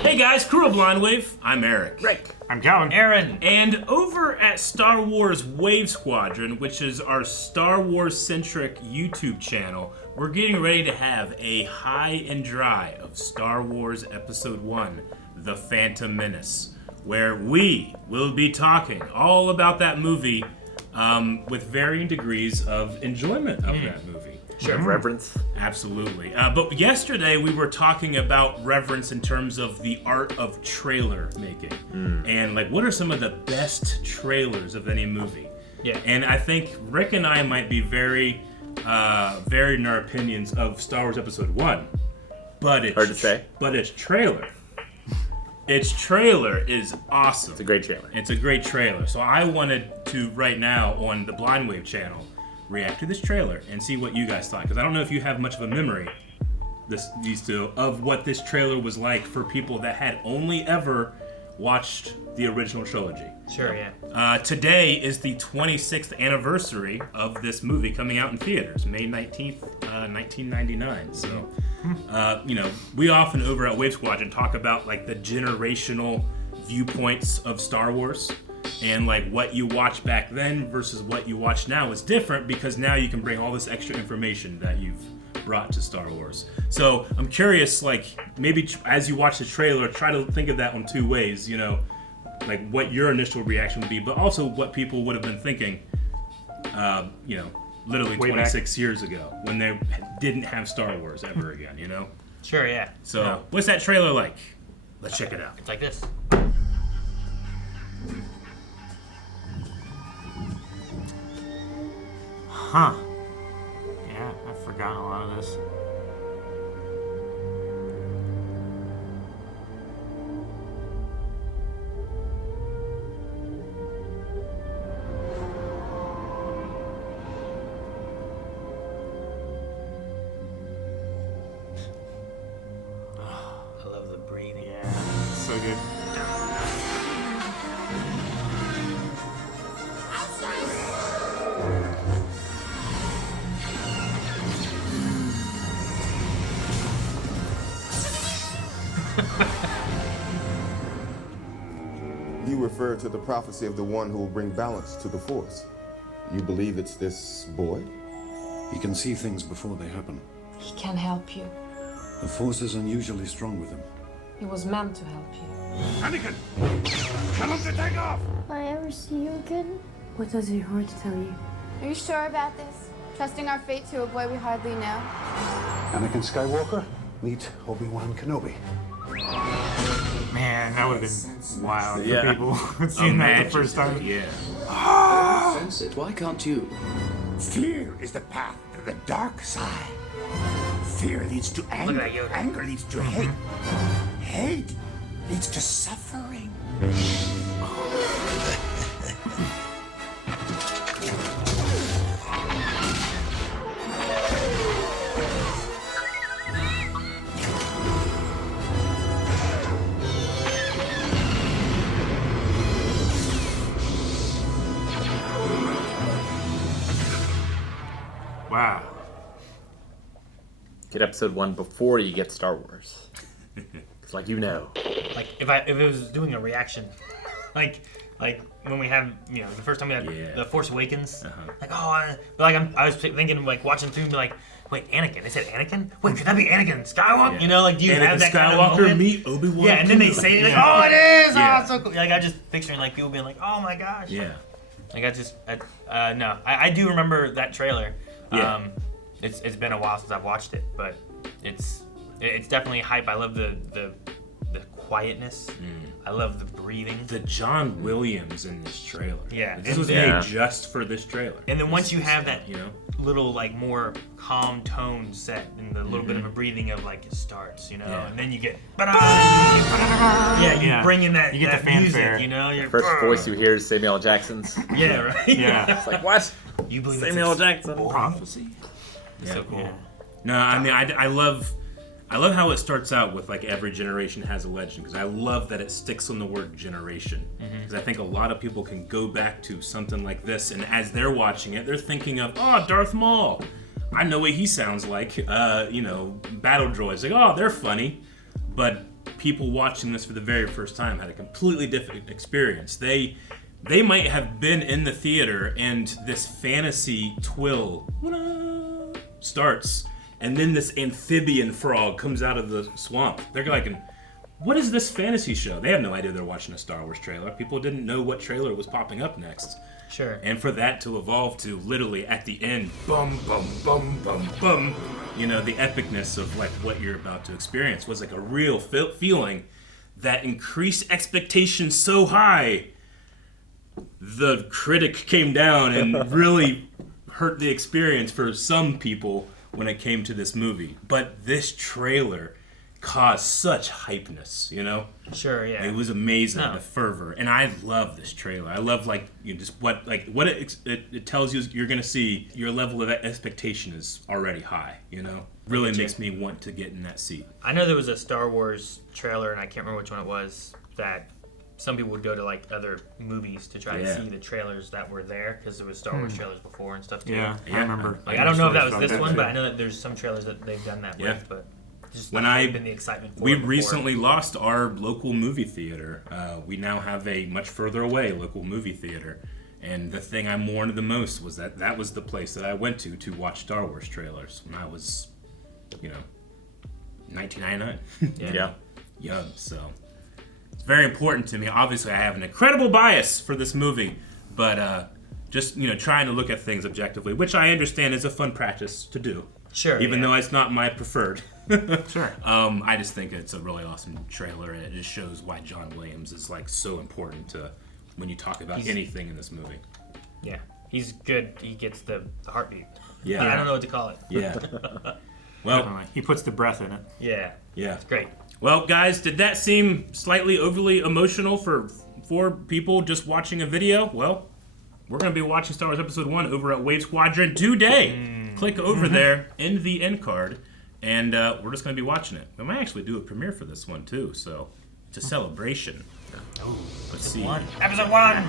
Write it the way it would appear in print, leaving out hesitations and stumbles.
Hey guys, crew of Blind Wave. I'm Eric. Rick. I'm Calvin. Aaron. And over at Star Wars Wave Squadron, which is our Star Wars-centric YouTube channel, we're getting ready to have a high and dry of Star Wars Episode 1, The Phantom Menace, where we will be talking all about that movie with varying degrees of enjoyment of that movie. Sure, reverence. Absolutely. But yesterday we were talking about reverence in terms of the art of trailer making. And like, what are some of the best trailers of any movie? Yeah. And I think Rick and I might be very varied in our opinions of Star Wars Episode 1. But it's hard to say. But its trailer. Its trailer is awesome. It's a great trailer. It's a great trailer. So I wanted to, right now, on the Blind Wave channel, react to this trailer and see what you guys thought, because I don't know if you have much of a memory, these two, of what this trailer was like for people that had only ever watched the original trilogy. Sure, yeah. Today is the 26th anniversary of this movie coming out in theaters, May 19th, 1999. So, we often over at Wave Squadron talk about like the generational viewpoints of Star Wars. And like what you watched back then versus what you watch now is different, because now you can bring all this extra information that you've brought to Star Wars. So I'm curious, like maybe as you watch the trailer, try to think of that in two ways, like what your initial reaction would be, but also what people would have been thinking, literally Way 26 years ago when they didn't have Star Wars ever again, Sure, yeah. So what's that trailer like? Let's check it out. It's like this. Huh. Yeah, I've forgotten a lot of this. I love the breathing. Yeah, it's so good. You refer to the prophecy of the one who will bring balance to the Force. You believe it's this boy? He can see things before they happen. He can help you. The Force is unusually strong with him. He was meant to help you. Anakin! Tell him to take off! Will I ever see you again? What does your heart tell you? Are you sure about this? Trusting our fate to a boy we hardly know? Anakin Skywalker, meet Obi-Wan Kenobi. Man, that would have been wild Yeah. for people seeing that the first time. Yeah. Sense it. Why can't you? Fear is the path to the dark side. Fear leads to anger. Look at that Yoda. Anger leads to hate. Hate leads to suffering. Wow. Get episode 1 before you get Star Wars. It's like Like if it was doing a reaction, like when we have the first time we had the Force Awakens, I was thinking like watching through, like, wait, Anakin? They said Anakin? Wait, could that be Anakin Skywalker? Yeah. Do you Anakin have that Skywalker kind of moment? meet Obi-Wan? Yeah, and then they say it, like, oh, it is! Yeah. Oh, it's so cool. Like I just picturing like people being like, oh my gosh. Yeah. Like I do remember that trailer. Yeah. It's been a while since I've watched it, but it's definitely hype. I love the quietness. I love the breathing. The John Williams in this trailer. Yeah. This was made just for this trailer. And then once you have that, you know, little like more calm tone set and the little bit of a breathing of like it starts, and then you get you bring in that, you get that the fanfare. music, Your first voice you hear is Samuel L. Jackson's. Yeah, right. Yeah. It's like, what? You believe Samuel L. it's Jackson. Prophecy? Yeah. so cool. Yeah. No, I mean, I love how it starts out with like every generation has a legend, because I love that it sticks on the word generation, because I think a lot of people can go back to something like this, and as they're watching it, they're thinking of, oh, Darth Maul. I know what he sounds like. Battle droids, like, oh, they're funny, but people watching this for the very first time had a completely different experience. They might have been in the theater and this fantasy twill starts, and then this amphibian frog comes out of the swamp. They're like, what is this fantasy show? They have no idea they're watching a Star Wars trailer. People didn't know what trailer was popping up next. Sure. And for that to evolve to literally at the end, bum, bum, bum, bum, bum, you know, the epicness of like what you're about to experience was like a real feeling that increased expectations so high, the critic came down and really hurt the experience for some people when it came to this movie. But this trailer caused such hypeness, you know? Sure, yeah. It was amazing, the fervor, and I love this trailer. I love just what it tells you you're gonna see. Your level of expectation is already high, you know. Really makes me want to get in that seat. I know there was a Star Wars trailer, and I can't remember which one it was, that some people would go to like other movies to try to see the trailers that were there, because there was Star Wars trailers before and stuff too. Yeah, I remember. Like, I don't know if that was this one, but I know that there's some trailers that they've done that with, but. Just When been the excitement for we it recently lost our local movie theater. We now have a much further away local movie theater, and the thing I mourned the most was that was the place that I went to watch Star Wars trailers when I was, 1999. Yeah. Young. So it's very important to me. Obviously, I have an incredible bias for this movie, but just trying to look at things objectively, which I understand is a fun practice to do. Sure. Even though it's not my preferred. Sure. I just think it's a really awesome trailer, and it just shows why John Williams is like so important to when you talk about anything in this movie. Yeah, he's good. He gets the heartbeat. Yeah. I don't know what to call it. Yeah. Well, Definitely. He puts the breath in it. Yeah. Yeah. It's great. Well, guys, did that seem slightly overly emotional for people just watching a video? Well, we're going to be watching Star Wars Episode 1 over at Wave Squadron today. Click over there in the end card, and we're just going to be watching it. We might actually do a premiere for this one, too, so it's a celebration. Oh, Let's see. Episode 1!